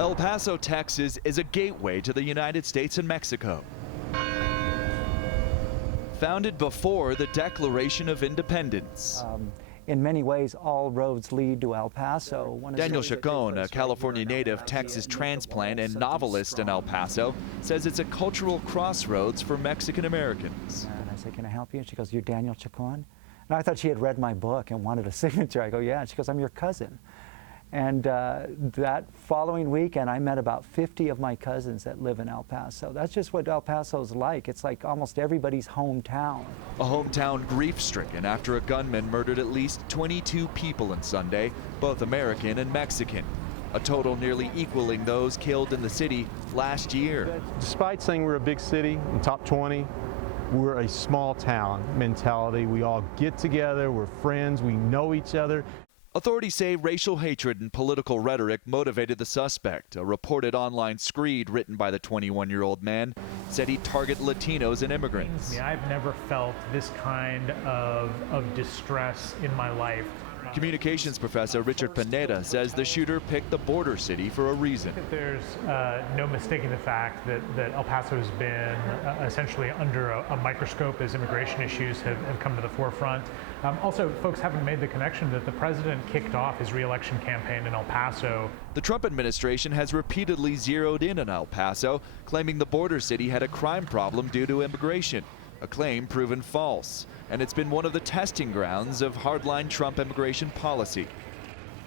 El Paso, Texas is a gateway to the United States and Mexico. Founded before the Declaration of Independence. In many ways, all roads lead to El Paso. Daniel Chacon, a California native, Texas transplant, and novelist in El Paso, says it's a cultural crossroads for Mexican Americans. And I said, "Can I help you?" And she goes, "You're Daniel Chacon?" And I thought she had read my book and wanted a signature. I go, "Yeah." And she goes, "I'm your cousin." And that following weekend, I met about 50 of my cousins that live in El Paso. That's just what El Paso's like. It's like almost everybody's hometown. A hometown grief-stricken after a gunman murdered at least 22 people on Sunday, both American and Mexican. A total nearly equaling those killed in the city last year. Despite saying we're a big city, in top 20, we're a small town mentality. We all get together, we're friends, we know each other. Authorities say racial hatred and political rhetoric motivated the suspect. A reported online screed written by the 21-year-old man said he'd target Latinos and immigrants. I've never felt this kind of distress in my life. Communications professor Richard Pineda says the shooter picked the border city for a reason. There's no mistaking the fact that El Paso has been essentially under a microscope as immigration issues have come to the forefront. Also, folks haven't made the connection that the president kicked off his re-election campaign in El Paso. The Trump administration has repeatedly zeroed in on El Paso, claiming the border city had a crime problem due to immigration, a claim proven false. And it's been one of the testing grounds of hardline Trump immigration policy.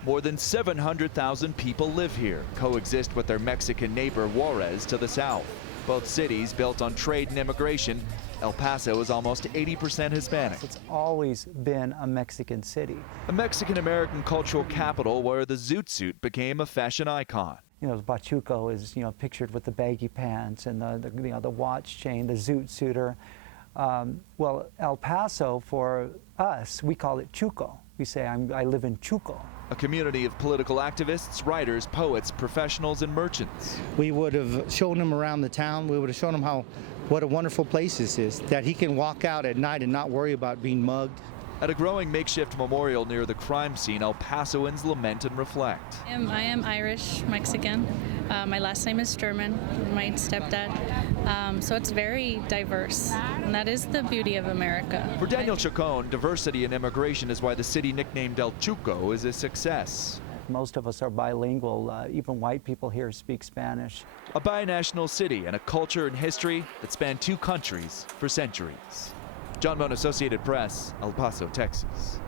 More than 700,000 people live here, coexist with their Mexican neighbor Juarez to the south. Both cities built on trade and immigration. El Paso is almost 80% Hispanic. It's always been a Mexican city. A Mexican-American cultural capital where the zoot suit became a fashion icon. You know, Pachuco is, pictured with the baggy pants and the watch chain, the zoot suiter. Well, El Paso, for us, we call it Chuco. We say, I live in Chuco. A community of political activists, writers, poets, professionals, and merchants. We would have shown him around the town. We would have shown him what a wonderful place this is, that he can walk out at night and not worry about being mugged. At a growing makeshift memorial near the crime scene, El Pasoans lament and reflect. I am Irish, Mexican. My last name is German, my stepdad. So it's very diverse, and that is the beauty of America. For Daniel Chacon, diversity in immigration is why the city nicknamed El Chuco is a success. Most of us are bilingual. Even white people here speak Spanish. A binational city and a culture and history that span two countries for centuries. John Bone, Associated Press, El Paso, Texas.